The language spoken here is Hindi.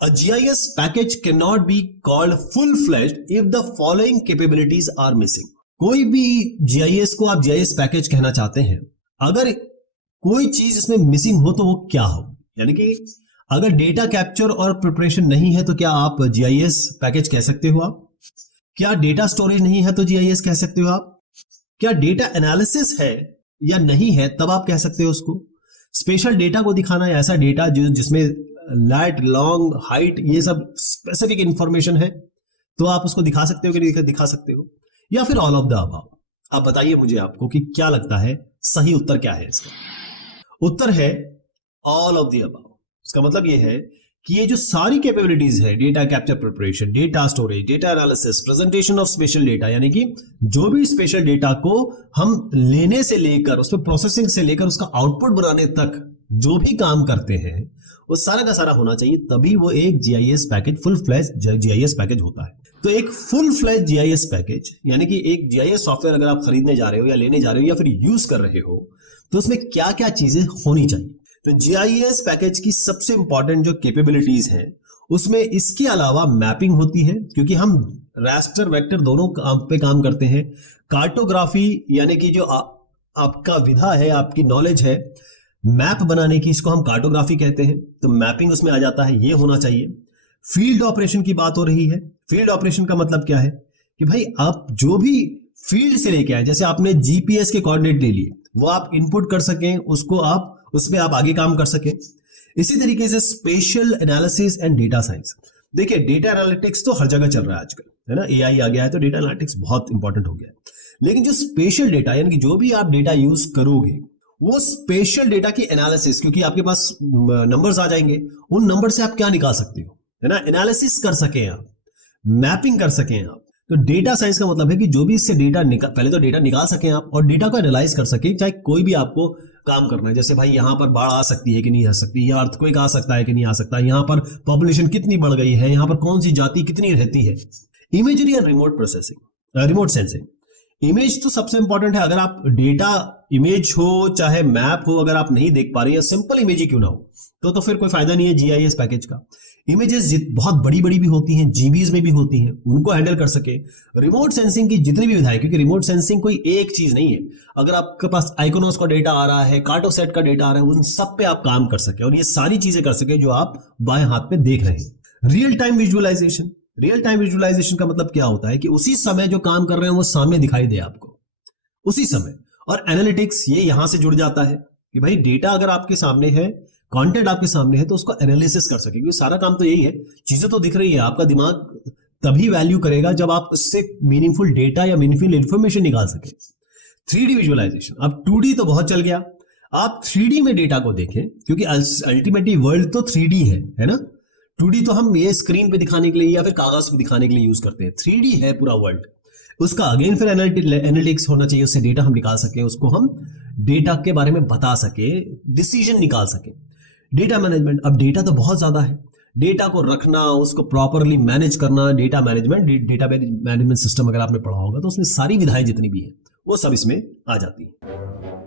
A GIS package cannot be called full-fledged if the following capabilities are missing. कोई भी GIS को आप GIS पैकेज कहना चाहते हैं, अगर कोई चीज इसमें मिसिंग हो तो वो क्या हो? यानी कि अगर डेटा कैप्चर और प्रिपरेशन नहीं है तो क्या आप GIS पैकेज कह सकते हो आप? क्या डेटा स्टोरेज नहीं है तो GIS कह सकते हो आप? क्या डेटा एनालिसिस है या नहीं है तब आप कह सकते हो उसको? स्पेशल डेटा को दिखाना है, ऐसा डेटा जिसमें लाइट, लॉन्ग, हाइट, ये सब स्पेसिफिक इंफॉर्मेशन है, तो आप उसको दिखा सकते हो कि नहीं दिखा सकते हो? या फिर ऑल ऑफ द अबव? आप बताइए मुझे, आपको कि क्या लगता है सही उत्तर क्या है इसका? उत्तर है ऑल ऑफ द अबव। इसका मतलब ये है कि ये जो सारी कैपेबिलिटीज है, data capture, preparation, data storage, data analysis, presentation of special data, यानी कि जो भी स्पेशल डेटा को हम लेने से लेकर उस पर प्रोसेसिंग से लेकर उसका आउटपुट बनाने तक जो भी काम करते हैं वो सारा का सारा होना चाहिए, तभी वो एक GIS package, full flash GIS package होता है। तो एक फुल फ्लैश GIS पैकेज यानी कि एक GIS सॉफ्टवेयर अगर आप खरीदने जा रहे हो या लेने जा रहे हो या फिर यूज कर रहे हो तो उसमें क्या क्या चीजें होनी चाहिए? तो GIS पैकेज की सबसे इंपॉर्टेंट जो कैपेबिलिटीज हैं उसमें इसके अलावा मैपिंग होती है, क्योंकि हम रास्टर वेक्टर दोनों पे काम करते हैं। कार्टोग्राफी यानी कि जो आपका विधा है, आपकी नॉलेज है मैप बनाने की, इसको हम कार्टोग्राफी कहते हैं, तो मैपिंग उसमें आ जाता है, ये होना चाहिए। फील्ड ऑपरेशन की बात हो रही है। फील्ड ऑपरेशन का मतलब क्या है कि भाई आप जो भी फील्ड से लेके आए, जैसे आपने GPS के कोऑर्डिनेट ले लिए, वो आप इनपुट कर सकें, उसको आप उसमें आप आगे काम कर सकें। इसी तरीके से special analysis and data science. देखिए डेटा एनालिटिक्स तो हर जगह चल रहा है आजकल, है ना, AI आ गया है तो डेटा एनालिटिक्स बहुत इंपॉर्टेंट हो गया है। लेकिन जो स्पेशल डेटा यानी कि जो भी आप डेटा यूज करोगे वो स्पेशल डेटा की एनालिसिस, क्योंकि आपके पास नंबर्स आ जाएंगे, उन नंबर से आप क्या निकाल सकते हो, है ना, एनालिसिस कर सकें आप, मैपिंग कर सकें आप। तो डेटा साइंस का मतलब है कि जो भी इससे डेटा पहले तो डेटा निकाल सकें आप और डेटा को एनालाइज कर सकें। चाहे कोई भी आपको काम करना है, जैसे भाई यहां पर बाढ़ आ सकती है कि नहीं आ सकती, या अर्थक्वेक आ सकता है कि नहीं आ सकता, यहां पर पॉपुलेशन कितनी बढ़ गई है, यहां पर कौन सी जाति कितनी रहती है। Imagery and remote processing, remote sensing. Image तो सबसे इंपॉर्टेंट है। अगर आप डेटा इमेज हो चाहे मैप हो, अगर आप नहीं देख पा रहे हैं, सिंपल इमेज ही क्यों ना हो, तो फिर कोई फायदा नहीं है GIS पैकेज का। इमेजेस बहुत बड़ी बड़ी भी होती हैं, GBs में भी होती हैं, उनको हैंडल कर सके। रिमोट सेंसिंग की जितनी भी विधाएं, क्योंकि रिमोट सेंसिंग कोई एक चीज नहीं है, अगर आपके पास आइकोनोस का डेटा आ रहा है, कार्टोसेट का डेटा आ रहा है, उन सब पे आप काम कर सके और ये सारी चीजें कर सके जो आप बाएं हाथ पे देख रहे हैं। Real time visualisation. Real time visualisation का मतलब क्या होता है कि उसी समय जो काम कर रहे हैं वो सामने दिखाई दे आपको उसी समय। और एनालिटिक्स ये यहां से जुड़ जाता है कि भाई डेटा अगर आपके सामने है, कंटेंट आपके सामने है, तो उसको एनालिसिस कर सके, क्योंकि सारा काम तो यही है। चीजें तो दिख रही है, आपका दिमाग तभी वैल्यू करेगा जब आप उससे मीनिंगफुल डेटा या मीनिंगफुल इंफॉर्मेशन निकाल सके। 3D visualisation. अब 2D तो बहुत चल गया, आप 3D में डेटा को देखें, क्योंकि अल्टीमेटली वर्ल्ड तो 3D है ना। 2D तो हम ये स्क्रीन पे दिखाने के लिए या फिर कागज पे दिखाने के लिए यूज करते हैं, 3D है पूरा वर्ल्ड। उसका अगेन फिर एनालिटिक्स होना चाहिए, उससे डेटा हम निकाल सके, उसको हम डेटा के बारे में बता सके, डिसीजन निकाल सके। Data management. अब डेटा तो बहुत ज्यादा है, डेटा को रखना, उसको प्रॉपरली मैनेज करना, data management, data management system अगर आपने पढ़ा होगा तो उसमें सारी विधाएं जितनी भी है वो सब इसमें आ जाती है।